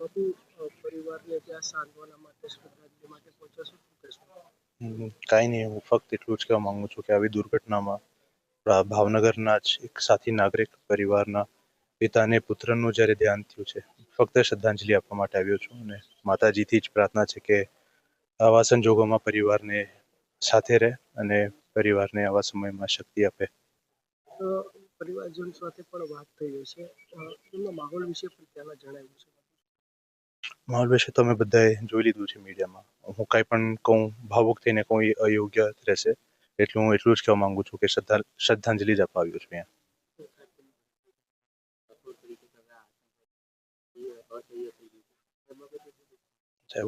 બાપુ, પરિવારને ત્યાં સાંત્વના માટે શ્રદ્ધાંજલિ માટે પહોંચ્યા છો, શું કહેશો? કાંઈ નહીં, હું ફક્ત એટલું જ કહેવા માંગુ છું કે આવી દુર્ઘટનામાં આપણા ભાવનગરના જ એક સાથી નાગરિક પરિવારના પિતાને પુત્રનું જ્યારે ધ્યાન થયું છે, ફક્ત શ્રદ્ધાંજલિ આપવા માટે આવ્યો છું. અને માતાજીથી જ પ્રાર્થના છે કે આવા સંજોગોમાં પરિવારને સાથે રહે અને પરિવારને આવા સમયમાં શક્તિ આપે. પરિવારજન સાથે પણ વાત થઈ હશે, એમના માહોલ વિશે પણ ત્યાંના જણાવ્યું છે. માહોલ વિશે તો અમે બધાએ જોઈ લીધું છે મીડિયામાં. હું કાંઈ પણ કહું, ભાવુક થઈને કહું એ અયોગ્ય રહેશે, એટલું હું એટલું જ કહેવા માંગુ છું કે શ્રદ્ધાંજલિ જ આપવા આવ્યો છું અહીંયા.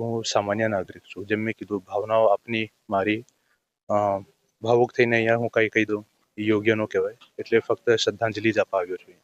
હું સામાન્ય નાગરિક છું, જેમ મેં કીધું, ભાવનાઓ આપની મારી ભાવુક થઈને અહીંયા હું કાંઈ કહી દઉં યોગ્ય ન કહેવાય, એટલે ફક્ત શ્રદ્ધાંજલિ જ આપવા આવ્યો છું.